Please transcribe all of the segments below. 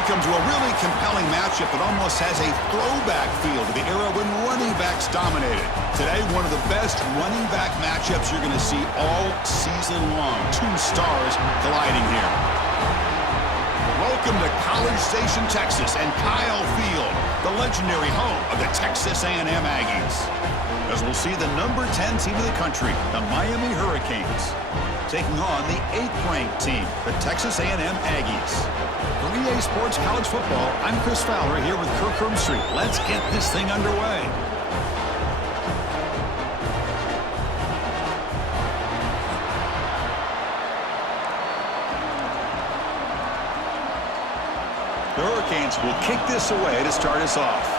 Welcome to a really compelling matchup that almost has a throwback feel to the era when running backs dominated. Today, one of the best running back matchups you're going to see all season long. Two stars colliding here. Welcome to College Station, Texas, and Kyle Field, the legendary home of the Texas A&M Aggies. As we'll see the number 10 team in the country, the Miami Hurricanes, taking on the 8th-ranked team, the Texas A&M Aggies. For EA Sports College Football, I'm Chris Fowler here with Kirk Street. Let's get this thing underway. The Hurricanes will kick this away to start us off.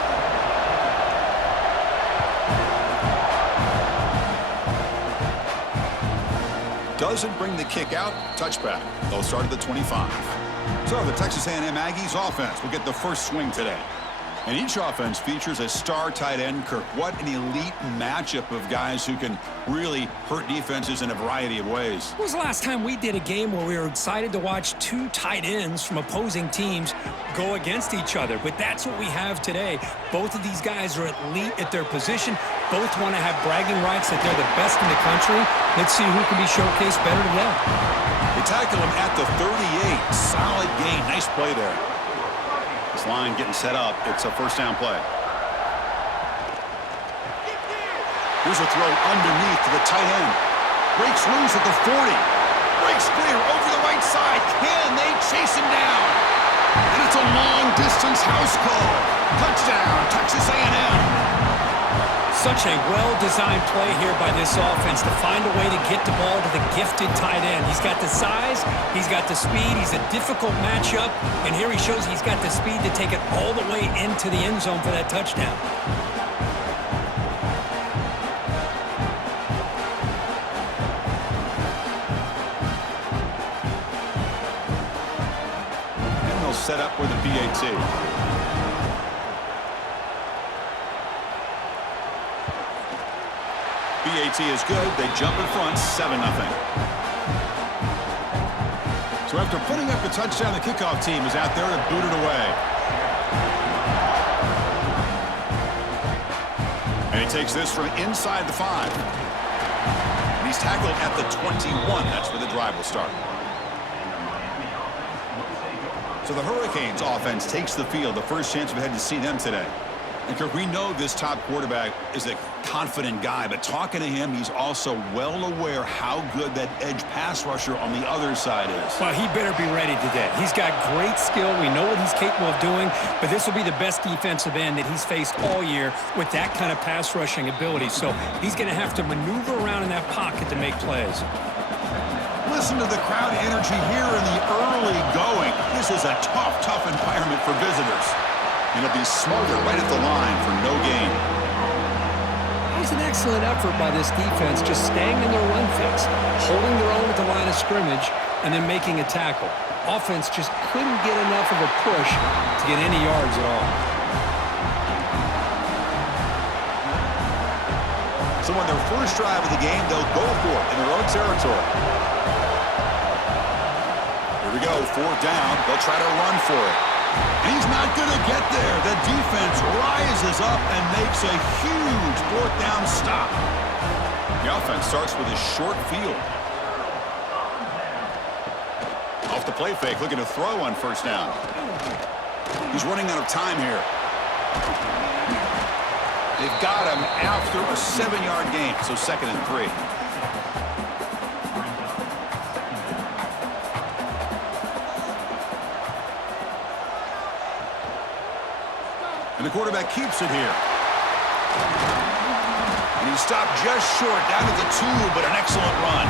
Doesn't bring the kick out. Touchback. They'll start at the 25. So the Texas A&M Aggies offense will get the first swing today. And each offense features a star tight end, Kirk. What an elite matchup of guys who can really hurt defenses in a variety of ways. When was the last time we did a game where we were excited to watch two tight ends from opposing teams go against each other? But that's what we have today. Both of these guys are elite at their position. Both want to have bragging rights that they're the best in the country. Let's see who can be showcased better today. They tackle him at the 38. Solid gain. Nice play there. This line getting set up. It's a first down play. Here's a throw underneath to the tight end. Breaks loose at the 40. Breaks clear over the right side. Can they chase him down? And it's a long-distance house call. Touchdown, Texas A&M. Such a well-designed play here by this offense to find a way to get the ball to the gifted tight end. He's got the size, he's got the speed, he's a difficult matchup, and here he shows he's got the speed to take it all the way into the end zone for that touchdown. And they'll set up with a PAT. PAT is good. They jump in front, 7-0. So after putting up the touchdown, the kickoff team is out there to boot it away. And he takes this from inside the 5. And he's tackled at the 21. That's where the drive will start. So the Hurricanes offense takes the field. The first chance we've had to see them today. And Kirk, we know this top quarterback is a confident guy, but talking to him, he's also well aware how good that edge pass rusher on the other side is. Well, he better be ready today. He's got great skill. We know what he's capable of doing, but this will be the best defensive end that he's faced all year with that kind of pass rushing ability. So he's going to have to maneuver around in that pocket to make plays. Listen to the crowd energy here in the early going. This is a tough environment for visitors. And it'll be smothered right at the line for no gain. It was an excellent effort by this defense, just staying in their run fix, holding their own at the line of scrimmage, and then making a tackle. Offense just couldn't get enough of a push to get any yards at all. So on their first drive of the game, they'll go for it in their own territory. Here we go, 4th down. They'll try to run for it. He's not going to get there. The defense rises up and makes a huge 4th down stop. The offense starts with a short field. Off the play fake, looking to throw on first down. He's running out of time here. They've got him after a 7-yard gain, so 2nd and 3. And the quarterback keeps it here. And he stopped just short, down to the 2, but an excellent run.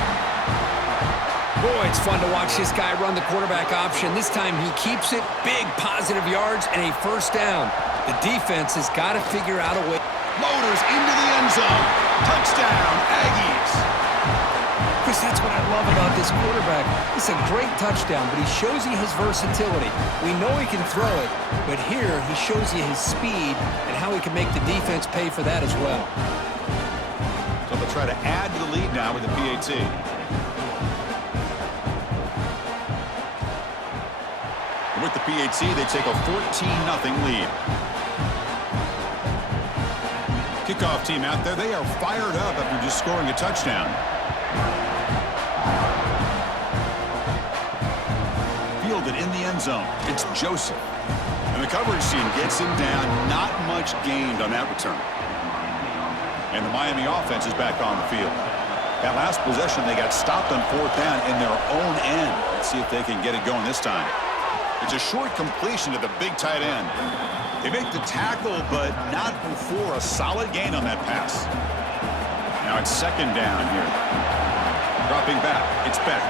Boy, it's fun to watch this guy run the quarterback option. This time he keeps it, big positive yards, and a first down. The defense has got to figure out a way. Motors into the end zone. Touchdown, Aggies. Chris, that's what I love about this quarterback. It's a great touchdown, but he shows you his versatility. We know he can throw it, but here he shows you his speed and how he can make the defense pay for that as well. So they'll try to add to the lead now with the PAT. And with the the PHC, they take a 14-0 lead. Kickoff team out there, they are fired up after just scoring a touchdown. Fielded in the end zone. It's Joseph. And the coverage team gets him down. Not much gained on that return. And the Miami offense is back on the field. That last possession, they got stopped on 4th down in their own end. Let's see if they can get it going this time. It's a short completion to the big tight end. They make the tackle, but not before a solid gain on that pass. Now it's 2nd down here. Dropping back. It's Beck.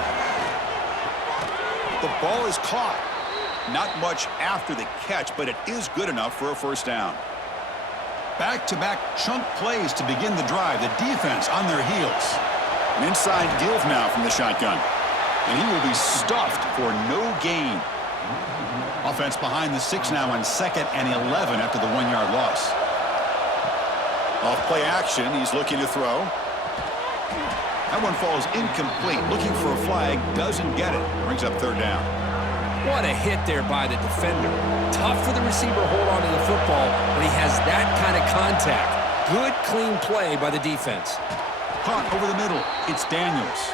The ball is caught. Not much after the catch, but it is good enough for a 1st down. Back-to-back chunk plays to begin the drive. The defense on their heels. An inside give now from the shotgun. And he will be stuffed for no gain. Offense behind the 6 now on 2nd and 11 after the 1-yard loss. Off play action, he's looking to throw. That one falls incomplete. Looking for a flag, doesn't get it. Brings up 3rd down. What a hit there by the defender. Tough for the receiver to hold on to the football when he has that kind of contact. Good, clean play by the defense. Caught over the middle. It's Daniels.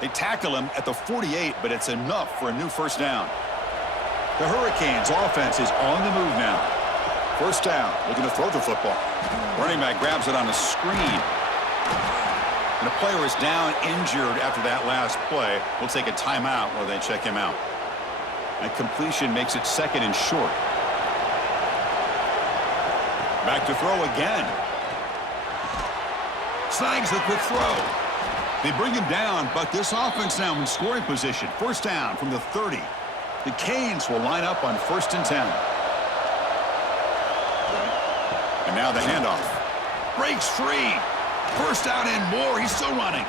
They tackle him at the 48, but it's enough for a new 1st down. The Hurricanes offense is on the move now. 1st down, looking to throw the football. Running back grabs it on a screen. And the player is down injured after that last play. We'll take a timeout while they check him out. That completion makes it 2nd and short. Back to throw again. Snags the quick throw. They bring him down, but this offense now in scoring position. 1st down from the 30. The Canes will line up on 1st and 10. And now the handoff. Breaks free. 1st down and more. He's still running.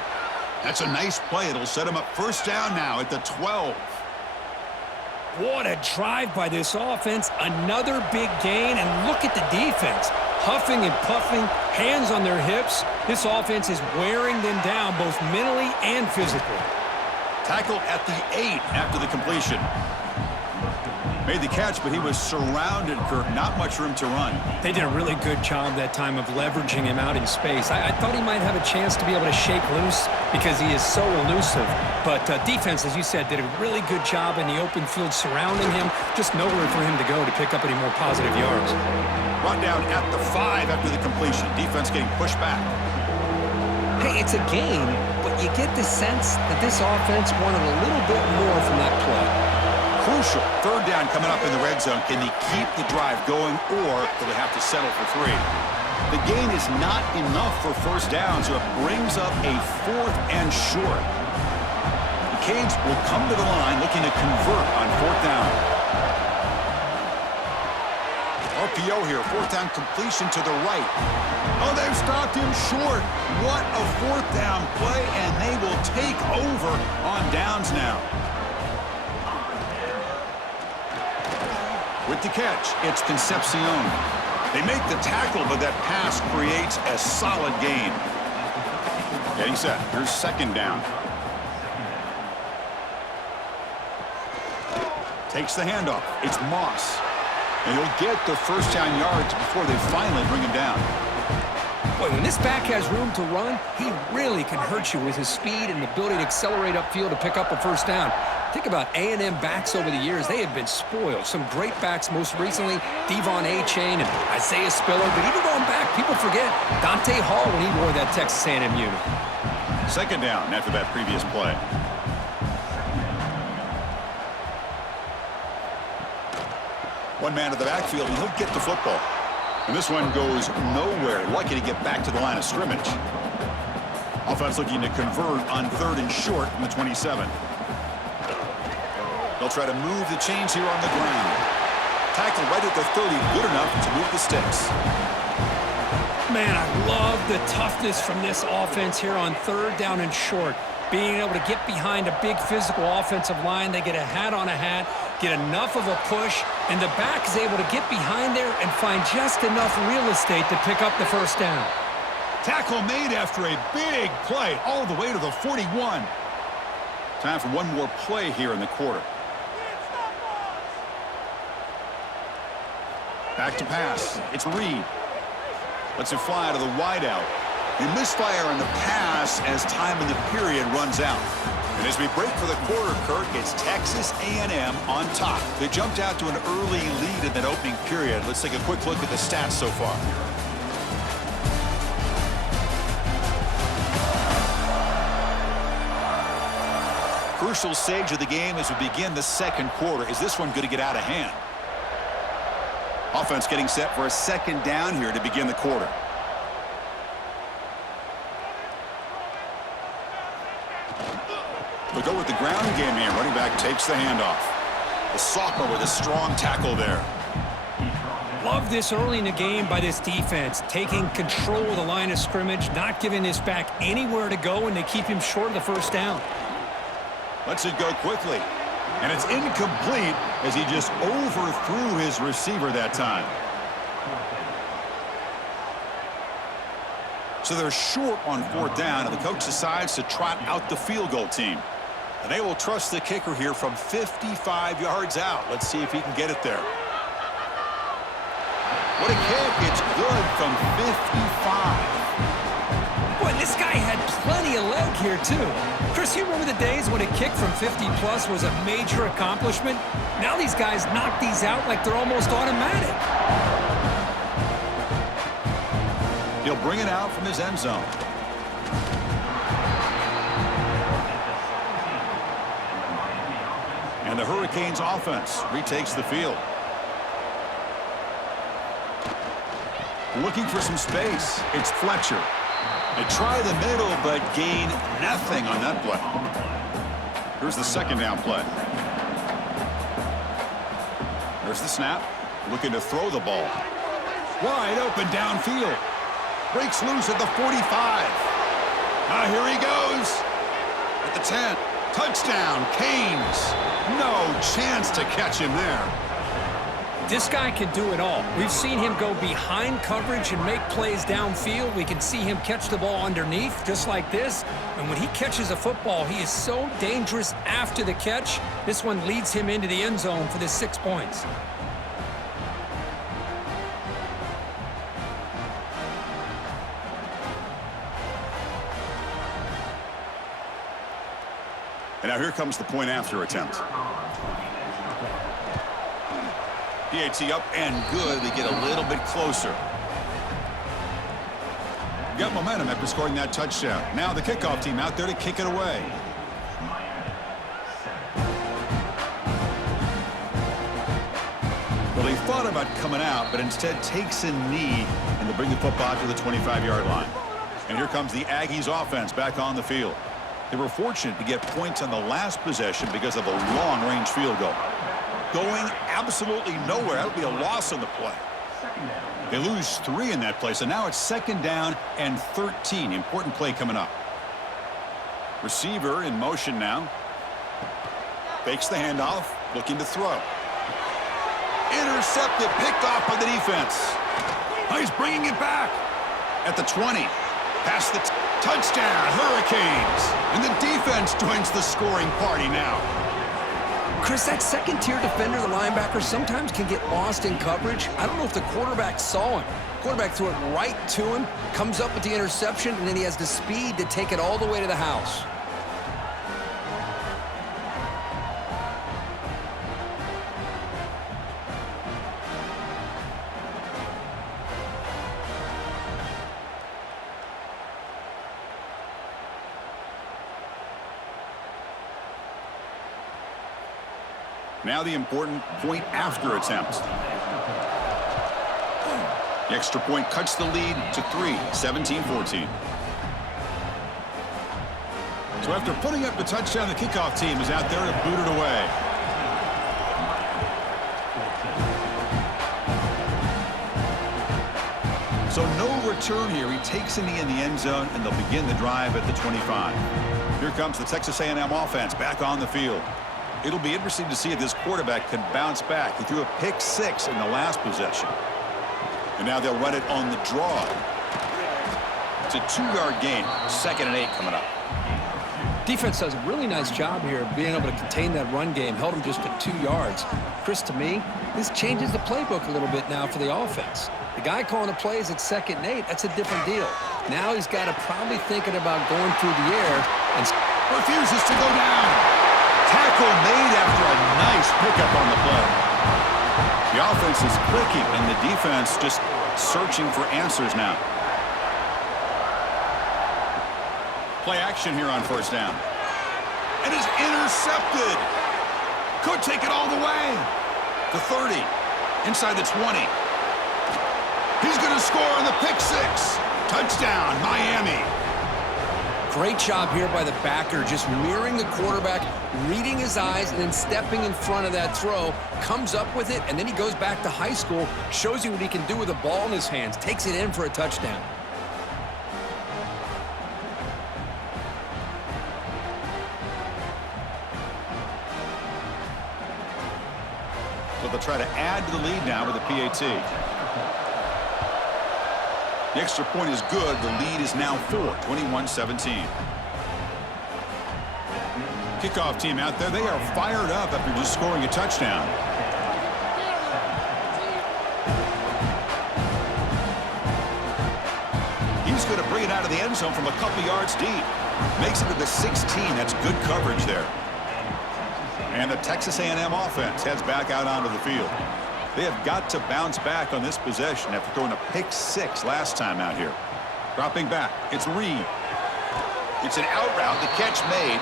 That's a nice play. It'll set him up 1st down now at the 12. What a drive by this offense. Another big gain, and look at the defense. Huffing and puffing, hands on their hips. This offense is wearing them down both mentally and physically. Tackled at the 8 after the completion. Made the catch, but he was surrounded, Kirk. Not much room to run. They did a really good job that time of leveraging him out in space. I thought he might have a chance to be able to shake loose because he is so elusive. But defense, as you said, did a really good job in the open field surrounding him. Just nowhere for him to go to pick up any more positive yards. Brought down at the 5 after the completion. Defense getting pushed back. Hey, it's a game, but you get the sense that this offense wanted a little bit more from that play. Crucial. 3rd down coming up in the red zone. Can they keep the drive going, or do they have to settle for 3? The gain is not enough for 1st down, so it brings up a 4th and short. The Canes will come to the line looking to convert on 4th down. RPO here. 4th down completion to the right. Oh, they've stopped him short. What a 4th down play, and they will take over on downs now. With the catch, it's Concepcion. They make the tackle, but that pass creates a solid gain. Getting set. Here's 2nd down. Takes the handoff. It's Moss. And he'll get the 1st down yards before they finally bring him down. Boy, when this back has room to run, he really can hurt you with his speed and ability to accelerate upfield to pick up a 1st down. Think about A&M backs over the years. They have been spoiled. Some great backs, most recently, Devon A-Chain and Isaiah Spiller. But even going back, people forget Dante Hall when he wore that Texas A&M unit. 2nd down after that previous play. One man to the backfield, and he'll get the football. And this one goes nowhere. Lucky to get back to the line of scrimmage. Offense looking to convert on 3rd and short from the 27. They'll try to move the chains here on the ground. Tackle right at the 30, good enough to move the sticks. Man, I love the toughness from this offense here on 3rd down and short. Being able to get behind a big physical offensive line, they get a hat on a hat, get enough of a push, and the back is able to get behind there and find just enough real estate to pick up the 1st down. Tackle made after a big play all the way to the 41. Time for one more play here in the quarter. Back to pass. It's Reed. Lets it fly to the wideout. You misfire on the pass as time in the period runs out. And as we break for the quarter, Kirk, it's Texas A&M on top. They jumped out to an early lead in that opening period. Let's take a quick look at the stats so far. Crucial stage of the game as we begin the second quarter. Is this one going to get out of hand? Offense getting set for a second down here to begin the quarter. They'll go with the ground game here. Running back takes the handoff. The sophomore with a strong tackle there. Love this early in the game by this defense, taking control of the line of scrimmage, not giving this back anywhere to go, and they keep him short of the first down. Lets it go quickly. And it's incomplete as he just overthrew his receiver that time. So they're short on fourth down, and the coach decides to trot out the field goal team. And they will trust the kicker here from 55 yards out. Let's see if he can get it there. What a kick. It's good from 55. Boy, this guy had plenty of leg here, too. Chris, you remember the days when a kick from 50-plus was a major accomplishment? Now these guys knock these out like they're almost automatic. He'll bring it out from his end zone. And the Hurricanes offense retakes the field. Looking for some space. It's Fletcher. They try the middle, but gain nothing on that play. Here's the second down play. There's the snap. Looking to throw the ball. Wide open downfield. Breaks loose at the 45. Here he goes. At the 10. Touchdown, Canes. No chance to catch him there. This guy can do it all. We've seen him go behind coverage and make plays downfield. We can see him catch the ball underneath, just like this. And when he catches a football, he is so dangerous after the catch. This one leads him into the end zone for the 6 points. And now here comes the point after attempt. PAT up and good. They get a little bit closer. Got momentum after scoring that touchdown. Now the kickoff team out there to kick it away. Well, they thought about coming out, but instead takes a knee, and they bring the football to the 25-yard line. And here comes the Aggies offense back on the field. They were fortunate to get points on the last possession because of a long-range field goal. Going absolutely nowhere. That would be a loss on the play. They lose 3 in that play, so now it's second down and 13. Important play coming up. Receiver in motion now. Fakes the handoff, looking to throw. Intercepted, picked off by the defense. He's bringing it back at the 20. Past the touchdown, Hurricanes. And the defense joins the scoring party now. Chris, that second-tier defender, the linebacker, sometimes can get lost in coverage. I don't know if the quarterback saw him. Quarterback threw it right to him, comes up with the interception, and then he has the speed to take it all the way to the house. Now the important point after attempt. The extra point cuts the lead to 3, 17-14. So after putting up the touchdown, the kickoff team is out there to boot it away. So no return here. He takes a knee in the end zone, and they'll begin the drive at the 25. Here comes the Texas A&M offense back on the field. It'll be interesting to see if this quarterback can bounce back. He threw a pick-6 in the last possession. And now they'll run it on the draw. It's a 2-yard gain. 2nd and 8 coming up. Defense does a really nice job here of being able to contain that run game. Held him just at 2 yards. Chris, to me, this changes the playbook a little bit now for the offense. The guy calling the plays at 2nd and 8, that's a different deal. Now he's got to probably thinking about going through the air and refuses to go down. Tackle made after a nice pickup on the play. The offense is clicking, and the defense just searching for answers now. Play action here on 1st down. And is intercepted. Could take it all the way. The 30. Inside the 20. He's going to score on the pick 6. Touchdown, Miami. Great job here by the backer, just mirroring the quarterback, reading his eyes, and then stepping in front of that throw, comes up with it, and then he goes back to high school, shows you what he can do with the ball in his hands, takes it in for a touchdown. So they'll try to add to the lead now with a PAT. The extra point is good. The lead is now 4, 21-17. Kickoff team out there. They are fired up after just scoring a touchdown. He's going to bring it out of the end zone from a couple yards deep. Makes it to the 16. That's good coverage there. And the Texas A&M offense heads back out onto the field. They have got to bounce back on this possession after throwing a pick 6 last time out here. Dropping back. It's Reed. It's an out route. The catch made.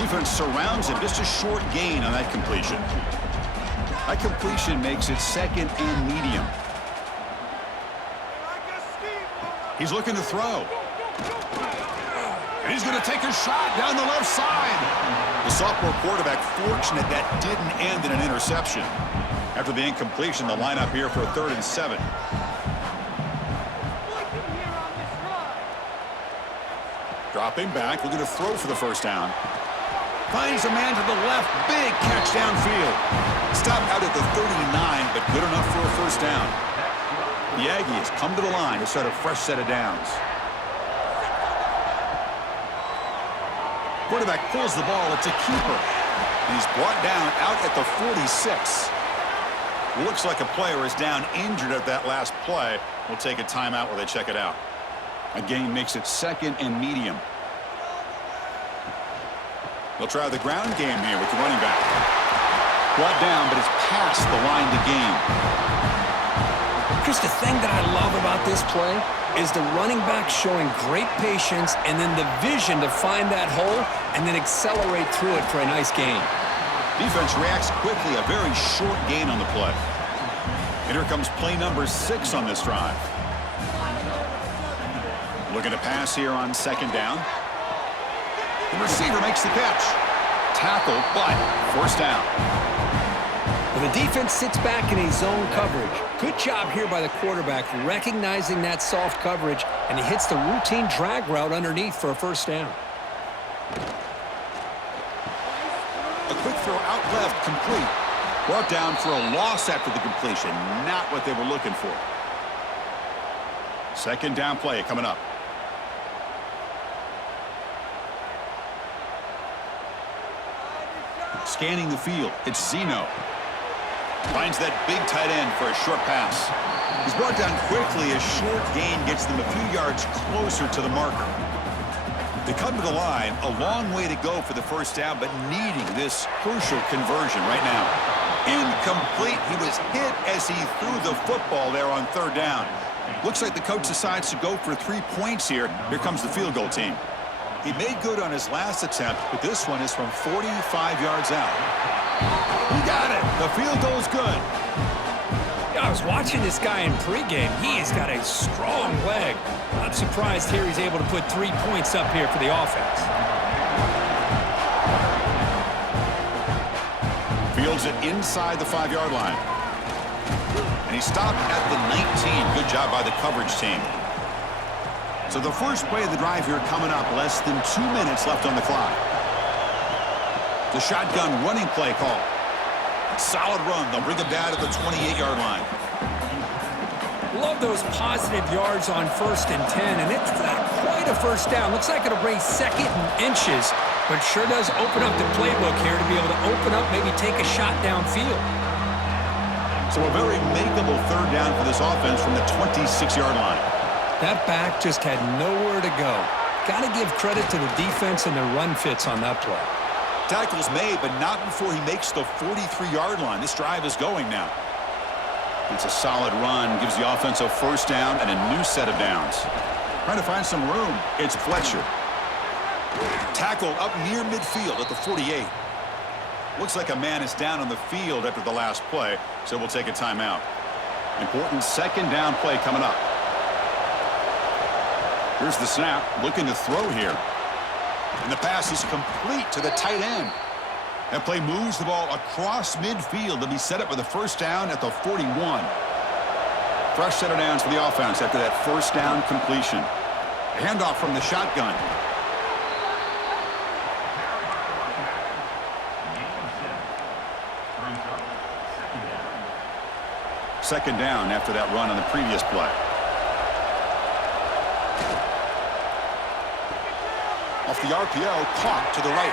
Defense surrounds him. Just a short gain on that completion. That completion makes it 2nd and medium. He's looking to throw. And he's going to take a shot down the left side. The sophomore quarterback fortunate that didn't end in an interception. After the incompletion, the lineup here for a 3rd and 7. Dropping back, looking to throw for the 1st down. Finds a man to the left, big catch downfield. Stopped out at the 39, but good enough for a 1st down. The Aggies come to the line to start a fresh set of downs. Quarterback pulls the ball, it's a keeper. And he's brought down out at the 46. Looks like a player is down injured at that last play. We'll take a timeout while they check it out. A gain makes it 2nd and medium. They'll try the ground game here with the running back. Brought down, but it's past the line to gain. Chris, the thing that I love about this play is the running back showing great patience and then the vision to find that hole and then accelerate through it for a nice gain. Defense reacts quickly, a very short gain on the play. And here comes play number 6 on this drive. Looking to pass here on 2nd down. The receiver makes the catch. Tackled, but 1st down. Well, the defense sits back in a zone coverage. Good job here by the quarterback, recognizing that soft coverage, and he hits the routine drag route underneath for a 1st down. A quick throw out left, complete. Brought down for a loss after the completion. Not what they were looking for. 2nd down play coming up. Scanning the field, it's Zeno. Finds that big tight end for a short pass. He's brought down quickly. A short gain gets them a few yards closer to the marker. They come to the line, a long way to go for the 1st down, but needing this crucial conversion right now. Incomplete. He was hit as he threw the football there on 3rd down. Looks like the coach decides to go for 3 points here. Here comes the field goal team. He made good on his last attempt, but this one is from 45 yards out. He got it. The field goal is good. I was watching this guy in pregame. He has got a strong leg. Not surprised here he's able to put 3 points up here for the offense. Fields it inside the 5-yard line. And he stopped at the 19. Good job by the coverage team. So the first play of the drive here coming up. Less than 2 minutes left on the clock. The shotgun running play call. Solid run. They'll bring him down to the 28-yard line. Love those positive yards on 1st and 10, and it's not quite a 1st down. Looks like it'll bring 2nd and inches, but sure does open up the playbook here to be able to open up, maybe take a shot downfield. So a very makeable third down for this offense from the 26-yard line. That back just had nowhere to go. Got to give credit to the defense and their run fits on that play. Tackle's made, but not before he makes the 43-yard line. This drive is going now. It's a solid run, gives the offense a first down and a new set of downs. Trying to find some room. It's Fletcher. Tackle up near midfield at the 48. Looks like a man is down on the field after the last play, so we'll take a timeout. Important second down play coming up. Here's the snap, looking to throw here. And the pass is complete to the tight end. That play moves the ball across midfield to be set up with a first down at the 41. Fresh set of downs for the offense after that first down completion. A handoff from the shotgun. Second down after that run on the previous play. Off the RPO, caught to the right.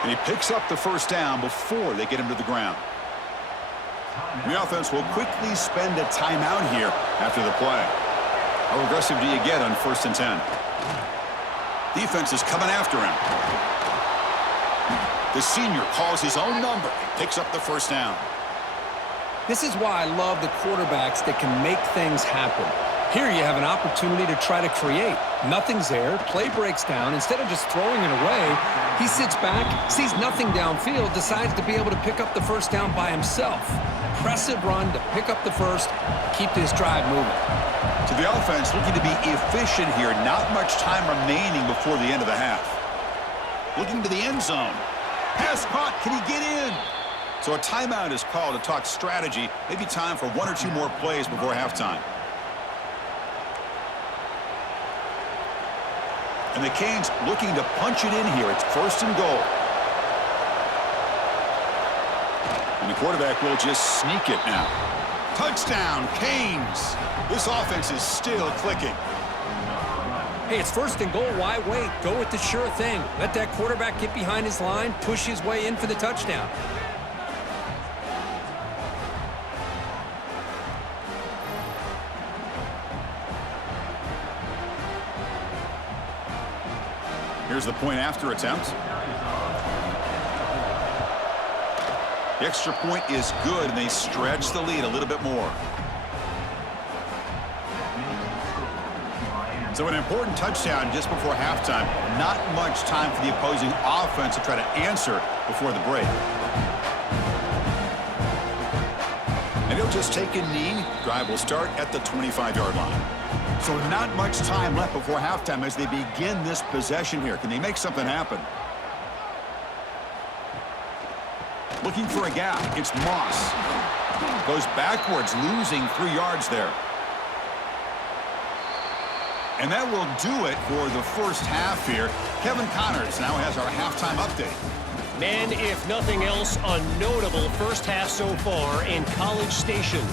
And he picks up the first down before they get him to the ground. And the offense will quickly spend a timeout here after the play. How aggressive do you get on 1st and 10? Defense is coming after him. The senior calls his own number. Picks up the first down. This is why I love the quarterbacks that can make things happen. Here you have an opportunity to try to create. Nothing's there. Play breaks down. Instead of just throwing it away, he sits back, sees nothing downfield, decides to be able to pick up the first down by himself. Impressive run to pick up the first, keep this drive moving. To the offense, looking to be efficient here. Not much time remaining before the end of the half. Looking to the end zone. Pass caught. Can he get in? So a timeout is called to talk strategy. Maybe time for 1 or 2 more plays before halftime. And the Canes looking to punch it in here. It's 1st and goal. And the quarterback will just sneak it now. Touchdown, Canes. This offense is still clicking. Hey, it's 1st and goal. Why wait? Go with the sure thing. Let that quarterback get behind his line, push his way in for the touchdown. Here's the point after attempt. The extra point is good, and they stretch the lead a little bit more. So an important touchdown just before halftime. Not much time for the opposing offense to try to answer before the break. And he'll just take a knee. Drive will start at the 25-yard line. So not much time left before halftime as they begin this possession here. Can they make something happen? Looking for a gap. It's Moss. Goes backwards, losing 3 yards there. And that will do it for the first half here. Kevin Connors now has our halftime update. Man, if nothing else, a notable first half so far in College Station.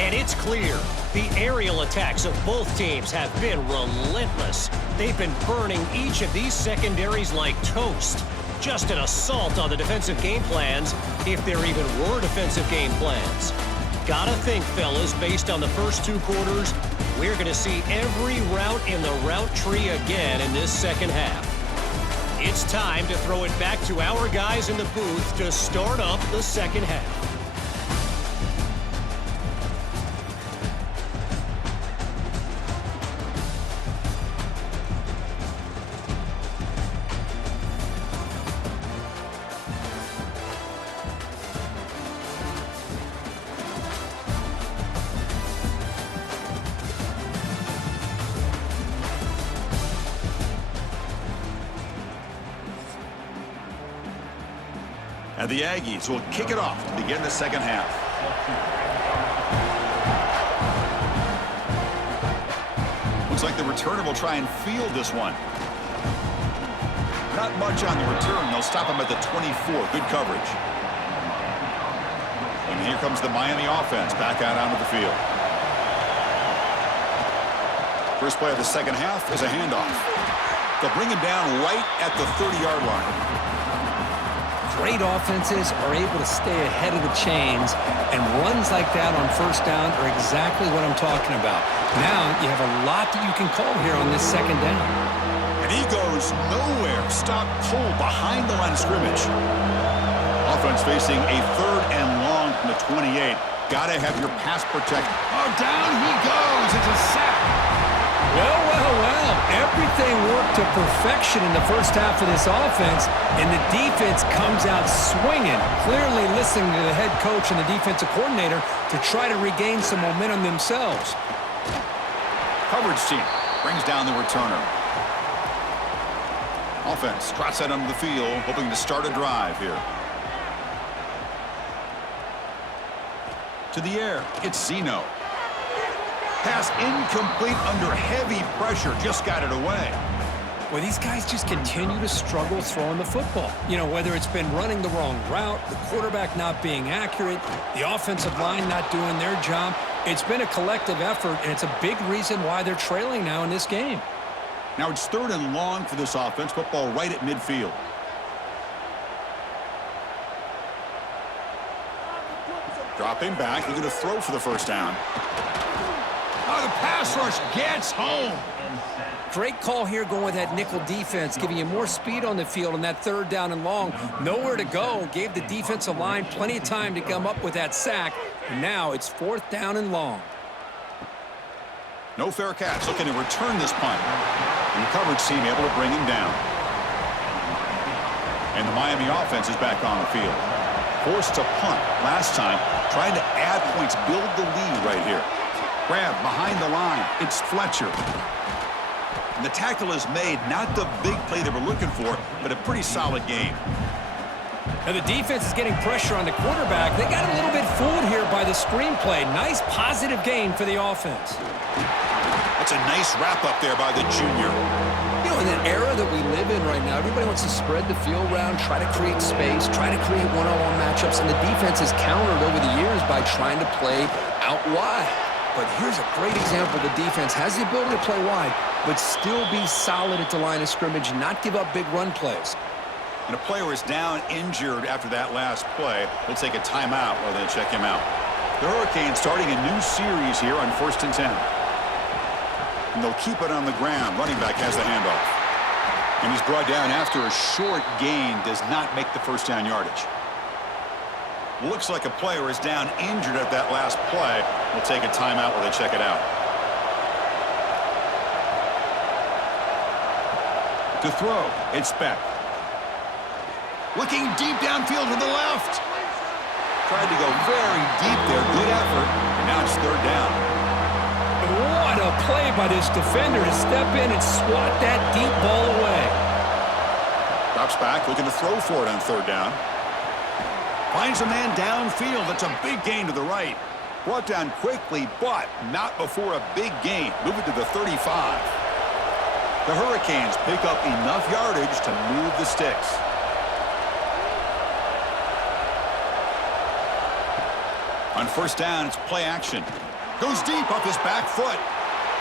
And it's clear, the aerial attacks of both teams have been relentless. They've been burning each of these secondaries like toast. Just an assault on the defensive game plans, if there even were defensive game plans. Gotta think, fellas, based on the first 2 quarters, we're going to see every route in the route tree again in this second half. It's time to throw it back to our guys in the booth to start up the second half. And the Aggies will kick it off to begin the second half. Looks like the returner will try and field this one. Not much on the return. They'll stop him at the 24. Good coverage. And here comes the Miami offense back out onto the field. First play of the second half is a handoff. They'll bring him down right at the 30-yard line. great offenses are able to stay ahead of the chains, and runs like that on first down are exactly what I'm talking about. Now you have a lot that you can call here on this second down. And he goes nowhere. Stop cold behind the line of scrimmage. Offense facing a 3rd and long from the 28. Got to have your pass protect. Oh, down he goes. It's a sack. Well, well, well. Everything worked to perfection in the first half of this offense, and the defense comes out swinging, clearly listening to the head coach and the defensive coordinator to try to regain some momentum themselves. Coverage team brings down the returner. Offense trots that onto the field, hoping to start a drive here. To the air, it's Zeno. Pass incomplete under heavy pressure, just got it away. Well, these guys just continue to struggle throwing the football. You know, whether it's been running the wrong route, the quarterback not being accurate, the offensive line not doing their job. It's been a collective effort, and it's a big reason why they're trailing now in this game. Now it's 3rd and long for this offense. Football right at midfield. Dropping back. They're going to throw for the first down. Oh, the pass rush gets home. Great call here going with that nickel defense, giving you more speed on the field on that 3rd down and long. Nowhere to go. Gave the defensive line plenty of time to come up with that sack. And now it's 4th down and long. No fair catch. Looking to return this punt. And the coverage team able to bring him down. And the Miami offense is back on the field. Forced to punt last time. Trying to add points, build the lead right here. Grab behind the line. It's Fletcher. And the tackle is made. Not the big play they were looking for, but a pretty solid game. Now the defense is getting pressure on the quarterback. They got a little bit fooled here by the screenplay. Nice positive gain for the offense. That's a nice wrap-up there by the junior. You know, in the era that we live in right now, everybody wants to spread the field around, try to create space, try to create one-on-one matchups, and the defense has countered over the years by trying to play out wide. But here's a great example. The defense has the ability to play wide, but still be solid at the line of scrimmage, not give up big run plays. And a player is down injured after that last play. We'll take a timeout while they check him out. The Hurricanes starting a new series here on 1st and 10. And they'll keep it on the ground. Running back has the handoff. And he's brought down after a short gain. Does not make the first down yardage. Looks like a player is down injured at that last play. We'll take a timeout while they check it out. To throw, it's Beck. Looking deep downfield to the left. Tried to go very deep there. Good effort. And now it's 3rd down. What a play by this defender to step in and swat that deep ball away. Drops back, looking to throw for it on 3rd down. Finds a man downfield. That's a big gain to the right. Brought down quickly, but not before a big gain. Move it to the 35. The Hurricanes pick up enough yardage to move the sticks. On 1st down, it's play action. Goes deep off his back foot.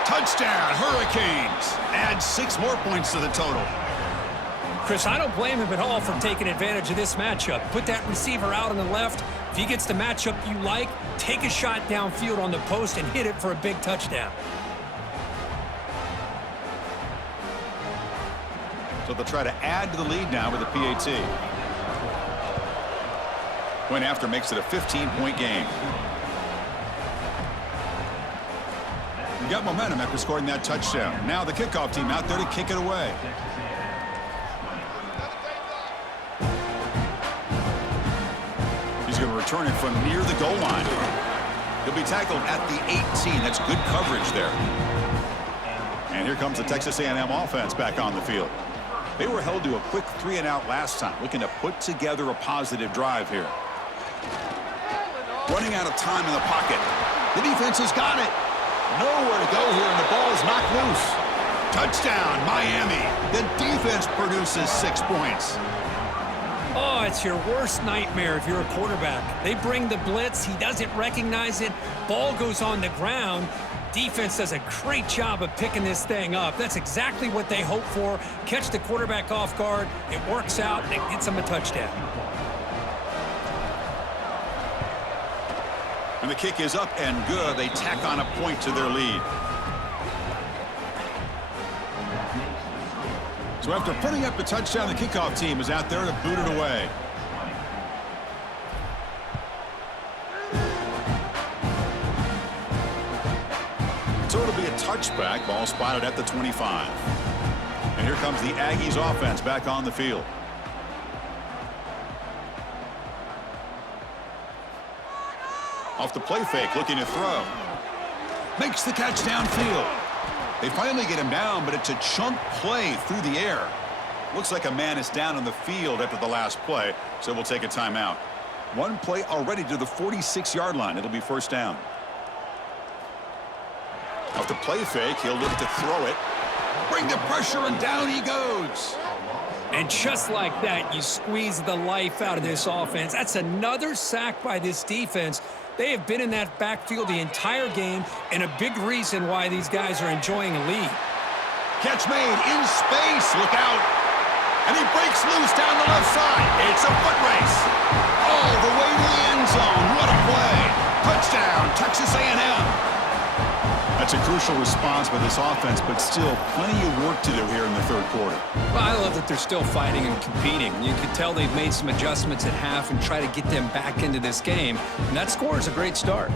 Touchdown, Hurricanes. Add 6 more points to the total. Chris, I don't blame him at all for taking advantage of this matchup. Put that receiver out on the left. If he gets the matchup you like, take a shot downfield on the post and hit it for a big touchdown. So they'll try to add to the lead now with a PAT. Point after makes it a 15-point game. We got momentum after scoring that touchdown. Now the kickoff team out there to kick it away. He's going to return it from near the goal line. He'll be tackled at the 18. That's good coverage there. And here comes the Texas A&M offense back on the field. They were held to a quick 3-and-out last time, looking to put together a positive drive here. Running out of time in the pocket. The defense has got it. Nowhere to go here, and the ball is knocked loose. Touchdown, Miami. The defense produces 6 points. Oh, it's your worst nightmare if you're a quarterback. They bring the blitz. He doesn't recognize it. Ball goes on the ground. Defense does a great job of picking this thing up. That's exactly what they hope for. Catch the quarterback off guard. It works out, and it gets them a touchdown. And the kick is up and good. They tack on a point to their lead. So after putting up the touchdown, the kickoff team is out there to boot it away. So it'll be a touchback. Ball spotted at the 25. And here comes the Aggies offense back on the field. Off the play fake, looking to throw. Makes the catch downfield. They finally get him down, but it's a chunk play through the air. Looks like a man is down on the field after the last play, so we'll take a timeout. One play already to the 46-yard line. It'll be first down. Off the play fake, he'll look to throw it. Bring the pressure, and down he goes. And just like that, you squeeze the life out of this offense. That's another sack by this defense. They have been in that backfield the entire game, and a big reason why these guys are enjoying a lead. Catch made in space. Look out. And he breaks loose down the left side. It's a foot race. All the way to the end zone. What a play. Touchdown, Texas A&M. That's a crucial response by this offense, but still plenty of work to do here in the third quarter. Well, I love that they're still fighting and competing. You can tell they've made some adjustments at half and try to get them back into this game. And that score is a great start.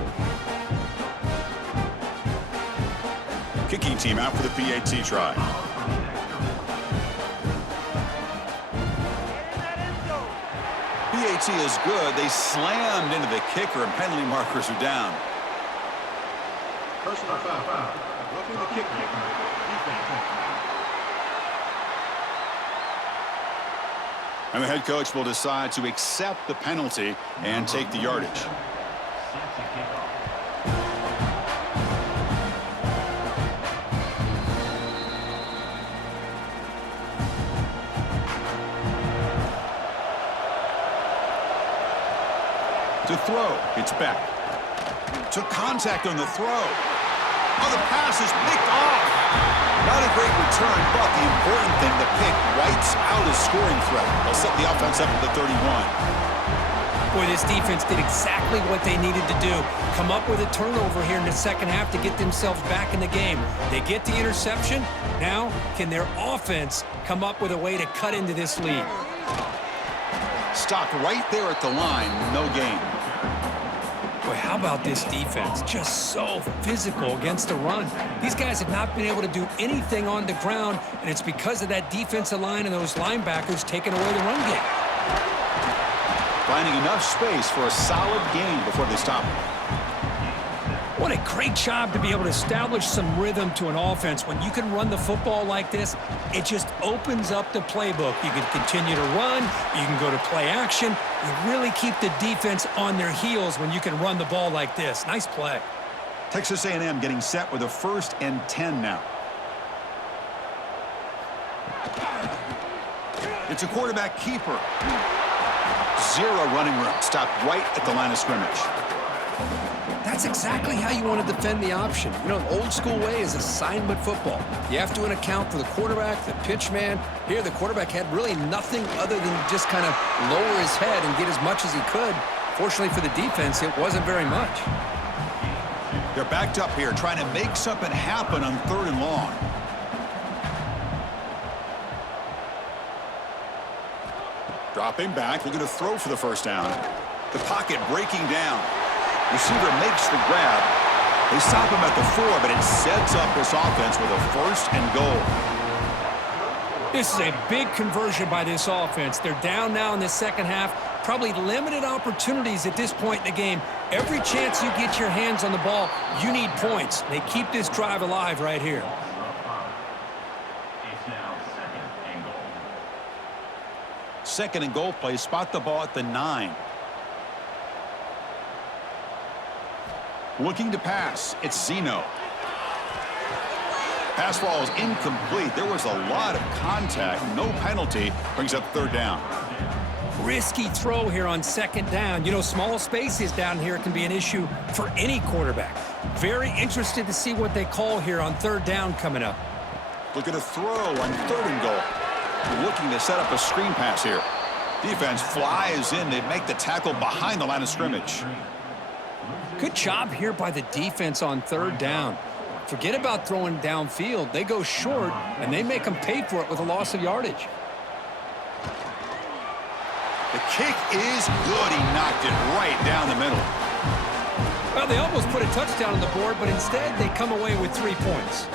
Kicking team out for the PAT try. PAT is good. They slammed into the kicker, and penalty markers are down. Personal foul. Looking the kicker. And the head coach will decide to accept the penalty and take the yardage. To throw, it's back. Took contact on the throw. Oh, the pass is picked off. Not a great return, but the important thing, the pick wipes out a scoring threat. They'll set the offense up at the 31. Boy, this defense did exactly what they needed to do. Come up with a turnover here in the second half to get themselves back in the game. They get the interception. Now, can their offense come up with a way to cut into this lead? Stopped right there at the line. No gain. Boy, how about this defense? Just so physical against the run. These guys have not been able to do anything on the ground, and it's because of that defensive line and those linebackers taking away the run game. Finding enough space for a solid gain before they stop him. What a great job to be able to establish some rhythm to an offense. When you can run the football like this, it just opens up the playbook. You can continue to run. You can go to play action. You really keep the defense on their heels when you can run the ball like this. Nice play. Texas A&M getting set with a 1st and 10 now. It's a quarterback keeper. Zero running room. Stopped right at the line of scrimmage. That's exactly how you want to defend the option. You know, the old school way is assignment football. You have to account for the quarterback, the pitch man. Here, the quarterback had really nothing other than just kind of lower his head and get as much as he could. Fortunately for the defense, it wasn't very much. They're backed up here, trying to make something happen on 3rd and long. Dropping back, looking to throw for the first down. The pocket breaking down. Receiver makes the grab. They stop him at the 4, but it sets up this offense with a 1st and goal. This is a big conversion by this offense. They're down now in the second half. Probably limited opportunities at this point in the game. Every chance you get your hands on the ball, you need points. They keep this drive alive right here. Second and goal play. Spot the ball at the 9. Looking to pass. It's Zeno. Pass ball is incomplete. There was a lot of contact. No penalty. Brings up 3rd down. Risky throw here on 2nd down. You know, small spaces down here can be an issue for any quarterback. Very interested to see what they call here on 3rd down coming up. Look at a throw on 3rd and goal. Looking to set up a screen pass here. Defense flies in. They make the tackle behind the line of scrimmage. Good job here by the defense on third down. Forget about throwing downfield. They go short, and they make them pay for it with a loss of yardage. The kick is good. He knocked it right down the middle. Well, they almost put a touchdown on the board, but instead they come away with 3 points.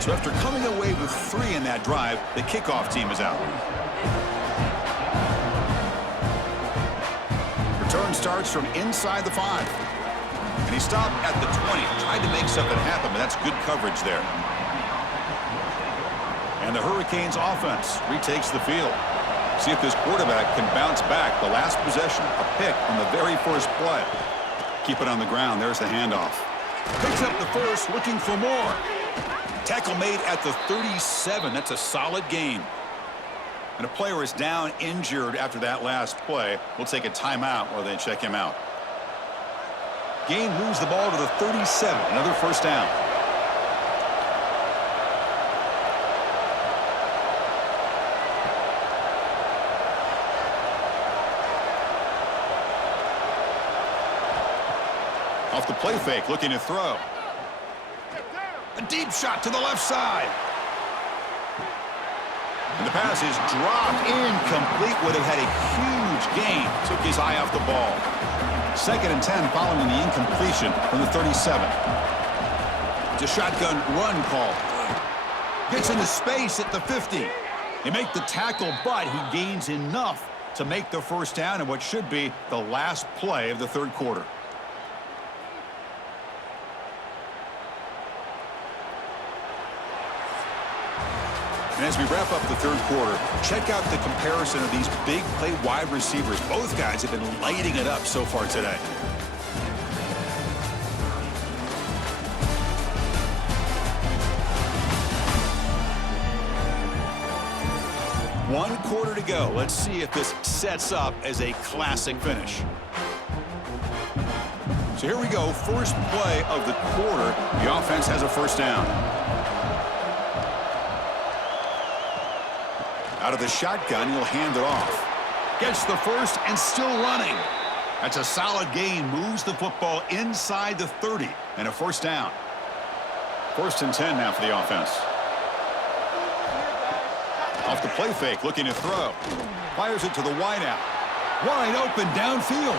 So after coming away with 3 in that drive, the kickoff team is out. Return starts from inside the 5. And he stopped at the 20. Tried to make something happen, but that's good coverage there. And the Hurricanes offense retakes the field. See if this quarterback can bounce back. The last possession, a pick on the very first play. Keep it on the ground. There's the handoff. Picks up the first, looking for more. Tackle made at the 37. That's a solid gain. And a player is down injured after that last play. We'll take a timeout while they check him out. Gain moves the ball to the 37. Another first down. Off the play fake, looking to throw. A deep shot to the left side. And the pass is dropped incomplete. Would have had a huge gain. Took his eye off the ball. 2nd and 10 following the incompletion from the 37. It's a shotgun run call. Gets into space at the 50. They make the tackle, but he gains enough to make the first down in what should be the last play of the third quarter. And as we wrap up the third quarter, check out the comparison of these big play wide receivers. Both guys have been lighting it up so far today. One quarter to go. Let's see if this sets up as a classic finish. So here we go. First play of the quarter. The offense has a first down. Out of the shotgun, he'll hand it off. Gets the first and still running. That's a solid gain. Moves the football inside the 30 and a first down. 1st and 10 now for the offense. Off the play fake, looking to throw. Fires it to the wideout. Wide open downfield.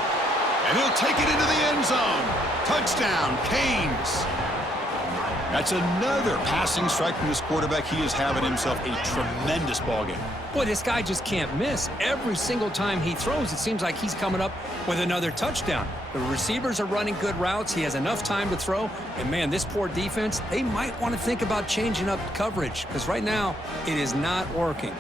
And he'll take it into the end zone. Touchdown, Canes. That's another passing strike from this quarterback. He is having himself a tremendous ballgame. Boy, this guy just can't miss. Every single time he throws, it seems like he's coming up with another touchdown. The receivers are running good routes. He has enough time to throw. And, man, this poor defense, they might want to think about changing up coverage because right now it is not working.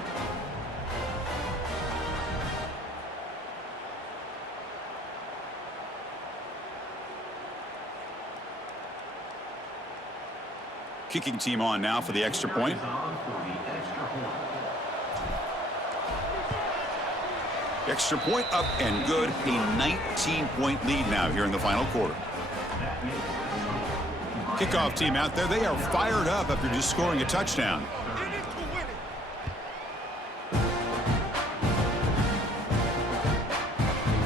Kicking team on now for the extra point. Extra point up and good. A 19-point lead now here in the final quarter. Kickoff team out there. They are fired up after just scoring a touchdown.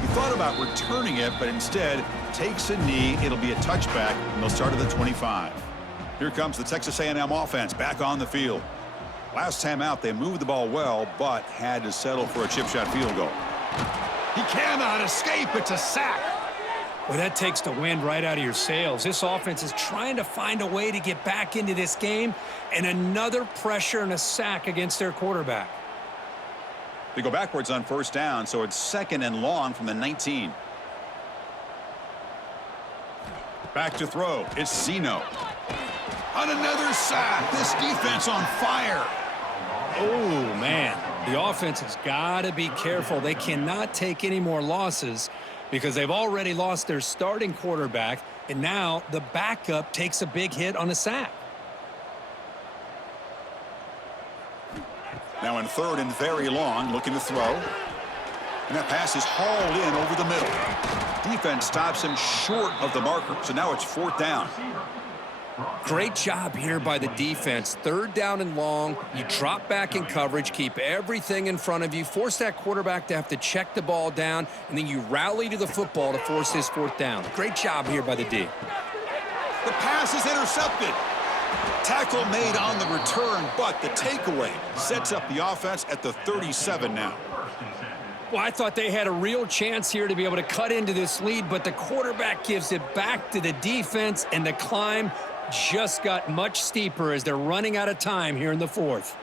He thought about returning it, but instead takes a knee. It'll be a touchback, and they'll start at the 25. Here comes the Texas A&M offense back on the field. Last time out, they moved the ball well, but had to settle for a chip shot field goal. He cannot escape. It's a sack. Well, that takes the wind right out of your sails. This offense is trying to find a way to get back into this game, and another pressure and a sack against their quarterback. They go backwards on first down, so it's 2nd and long from the 19. Back to throw. It's Sino. On another sack. This defense on fire. Oh, man. The offense has got to be careful. They cannot take any more losses because they've already lost their starting quarterback, and now the backup takes a big hit on a sack. Now in 3rd and very long, looking to throw. And that pass is hauled in over the middle. Defense stops him short of the marker, so now it's 4th down. Great job here by the defense. Third down and long. You drop back in coverage, keep everything in front of you, force that quarterback to have to check the ball down, and then you rally to the football to force this fourth down. Great job here by the D. The pass is intercepted. Tackle made on the return, but the takeaway sets up the offense at the 37 now. Well, I thought they had a real chance here to be able to cut into this lead, but the quarterback gives it back to the defense, and the climb just got much steeper as they're running out of time here in the fourth.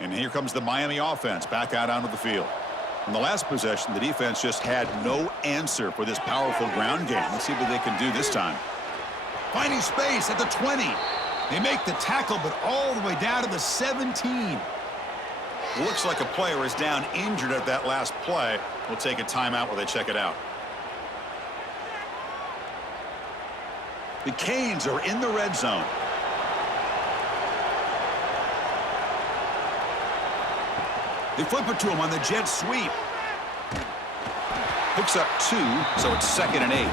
And here comes the Miami offense back out onto the field. In the last possession, the defense just had no answer for this powerful ground game. Let's see what they can do this time. Finding space at the 20. They make the tackle, but all the way down to the 17. Looks like a player is down injured at that last play. We'll take a timeout while they check it out. The Canes are in the red zone. They flip it to him on the jet sweep. Picks up 2, so it's 2nd and 8.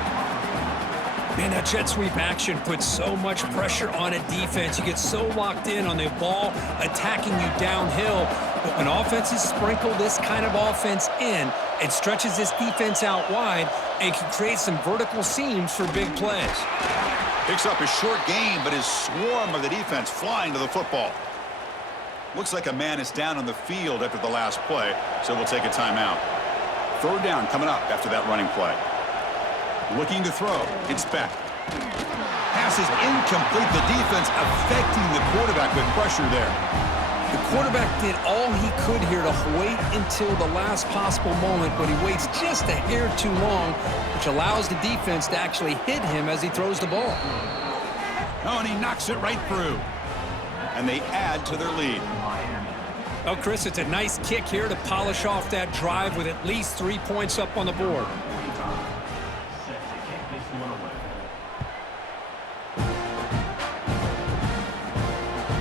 Man, that jet sweep action puts so much pressure on a defense. You get so locked in on the ball attacking you downhill. But when offenses sprinkle this kind of offense in, it stretches this defense out wide and can create some vertical seams for big plays. Picks up a short gain, but his swarm of the defense flying to the football. Looks like a man is down on the field after the last play, so we'll take a timeout. Third down coming up after that running play. Looking to throw. It's back. Pass is incomplete. The defense affecting the quarterback with pressure there. The quarterback did all he could here to wait until the last possible moment, but he waits just a hair too long, which allows the defense to actually hit him as he throws the ball. Oh, and he knocks it right through. And they add to their lead. Oh, Chris, it's a nice kick here to polish off that drive with at least 3 points up on the board.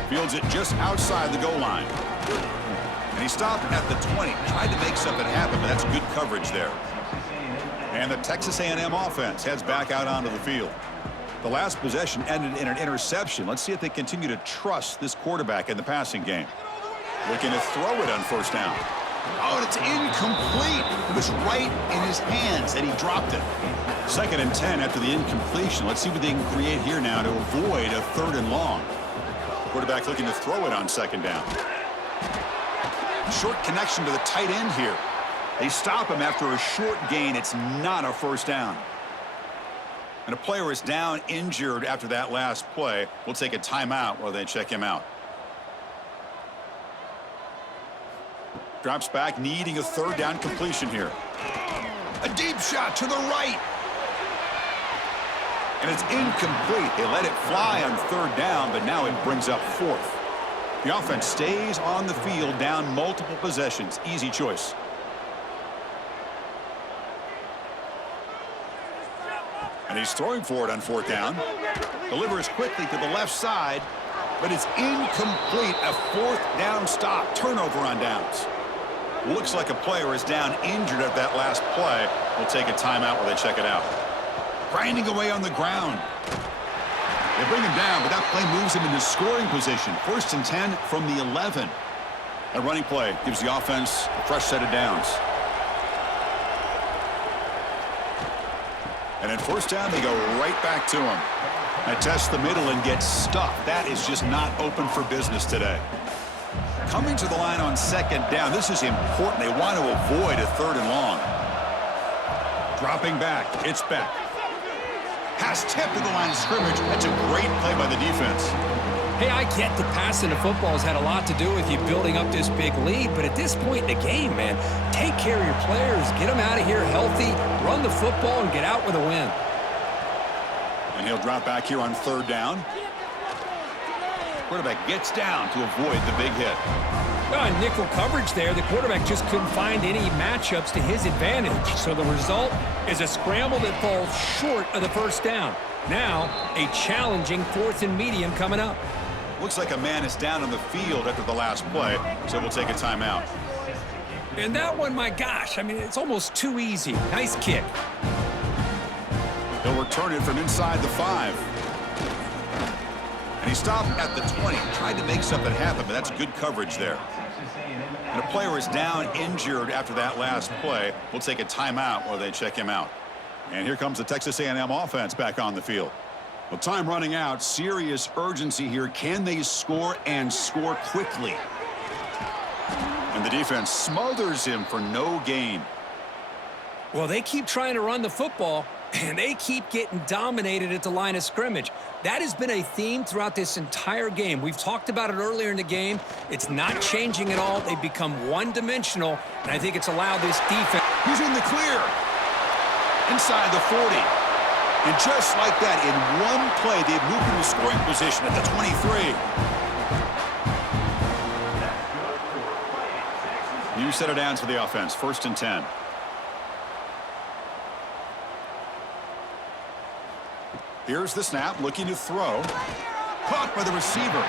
Fields it just outside the goal line. And he stopped at the 20. Tried to make something happen, but that's good coverage there. And the Texas A&M offense heads back out onto the field. The last possession ended in an interception. Let's see if they continue to trust this quarterback in the passing game. Looking to throw it on first down. Oh, and it's incomplete. It was right in his hands, and he dropped it. 2nd and 10 after the incompletion. Let's see what they can create here now to avoid a 3rd and long. Quarterback looking to throw it on 2nd down. Short connection to the tight end here. They stop him after a short gain. It's not a first down. And a player is down injured after that last play. We'll take a timeout while they check him out. Drops back, needing a 3rd down completion here. A deep shot to the right. And it's incomplete. They let it fly on 3rd down, but now it brings up 4th. The offense stays on the field, down multiple possessions. Easy choice. And he's throwing for it on 4th down. Delivers quickly to the left side, but it's incomplete. A 4th down stop. Turnover on downs. Looks like a player is down injured at that last play. We'll take a timeout while they check it out. Grinding away on the ground. They bring him down, but that play moves him into scoring position. 1st and 10 from the 11. A running play gives the offense a fresh set of downs. And at 1st down, they go right back to him. They test the middle and get stuffed. That is just not open for business today. Coming to the line on 2nd down. This is important. They want to avoid a 3rd and long. Dropping back. It's back. Pass tipped to the line of scrimmage. That's a great play by the defense. Hey, I get that passing the football has had a lot to do with you building up this big lead, but at this point in the game, man, take care of your players. Get them out of here healthy, run the football, and get out with a win. And he'll drop back here on 3rd down. Quarterback gets down to avoid the big hit. Well, in nickel coverage there, the quarterback just couldn't find any matchups to his advantage. So the result is a scramble that falls short of the 1st down. Now, a challenging 4th and medium coming up. Looks like a man is down on the field after the last play, so we'll take a timeout. And that one, my gosh, I mean, it's almost too easy. Nice kick. He'll return it from inside the 5. And he stopped at the 20. Tried to make something happen, but that's good coverage there. And a player is down injured after that last play. We'll take a timeout while they check him out. And here comes the Texas A&M offense back on the field. Well, time running out. Serious urgency here. Can they score and score quickly? And the defense smothers him for no gain. Well, they keep trying to run the football, and they keep getting dominated at the line of scrimmage. That has been a theme throughout this entire game. We've talked about it earlier in the game. It's not changing at all. They've become one-dimensional, and I think it's allowed this defense. He's in the clear. Inside the 40. And just like that, in one play, they've moved into scoring position at the 23. New set of downs for the offense. 1st and 10. Here's the snap, looking to throw. Caught by the receiver.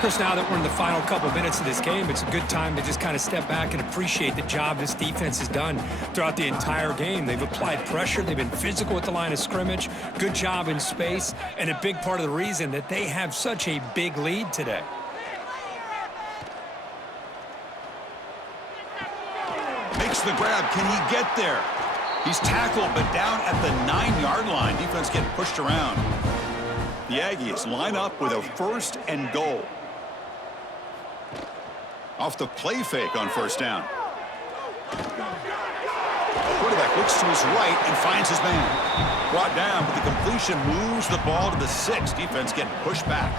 Chris, now that we're in the final couple minutes of this game, it's a good time to just kind of step back and appreciate the job this defense has done throughout the entire game. They've applied pressure. They've been physical at the line of scrimmage. Good job in space, and a big part of the reason that they have such a big lead today. Makes the grab. Can he get there? He's tackled, but down at the 9-yard line. Defense getting pushed around. The Aggies line up with a 1st and goal. Off the play fake on 1st down. Quarterback looks to his right and finds his man. Brought down, but the completion moves the ball to the 6. Defense getting pushed back.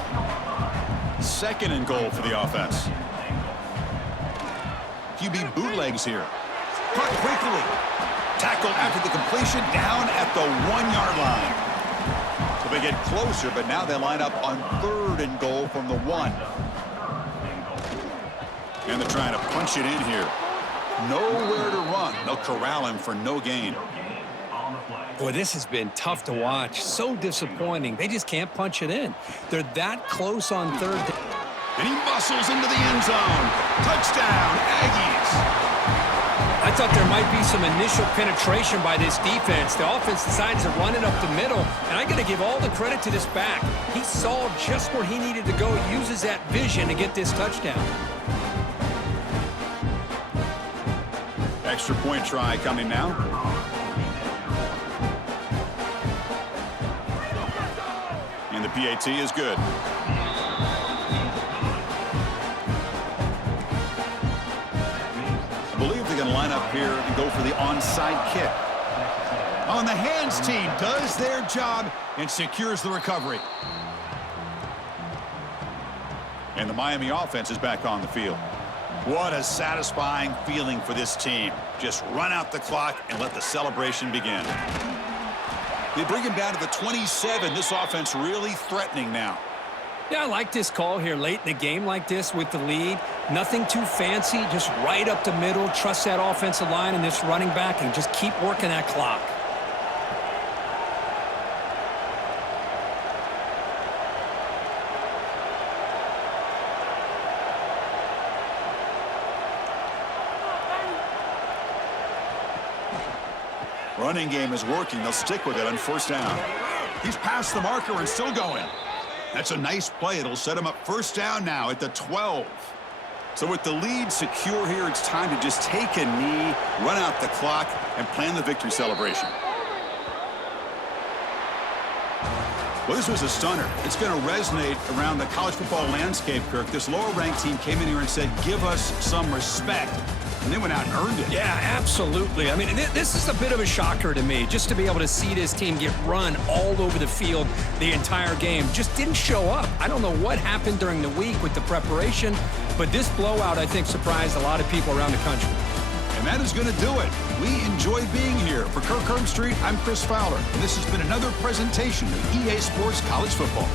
2nd and goal for the offense. QB bootlegs here. Cut quickly. Tackle after the completion, down at the 1-yard line. So they get closer, but now they line up on 3rd and goal from the 1. And they're trying to punch it in here. Nowhere to run. They'll corral him for no gain. Boy, this has been tough to watch. So disappointing. They just can't punch it in. They're that close on 3rd down. And he muscles into the end zone. Touchdown, Aggies. I thought there might be some initial penetration by this defense. The offense decides to run it up the middle, and I got to give all the credit to this back. He saw just where he needed to go, uses that vision to get this touchdown. Extra point try coming now. And the PAT is good. I believe they're going to line up here and go for the onside kick. On the hands team does their job and secures the recovery. And the Miami offense is back on the field. What a satisfying feeling for this team. Just run out the clock and let the celebration begin. They bring him down to the 27. This offense really threatening now. Yeah, I like this call here late in the game like this with the lead. Nothing too fancy, just right up the middle. Trust that offensive line and this running back and just keep working that clock. Running game is working. They'll stick with it on 1st down. He's past the marker and still going. That's a nice play. It'll set him up 1st down now at the 12. So with the lead secure here, it's time to just take a knee, run out the clock, and plan the victory celebration. Well, this was a stunner. It's going to resonate around the college football landscape, Kirk. This lower-ranked team came in here and said, give us some respect. And they went out and earned it. Yeah, absolutely. I mean, this is a bit of a shocker to me, just to be able to see this team get run all over the field the entire game. Just didn't show up. I don't know what happened during the week with the preparation, but this blowout, I think, surprised a lot of people around the country. And that is going to do it. We enjoyed being here. For Kirk Herbstreit, I'm Chris Fowler. And this has been another presentation of EA Sports College Football.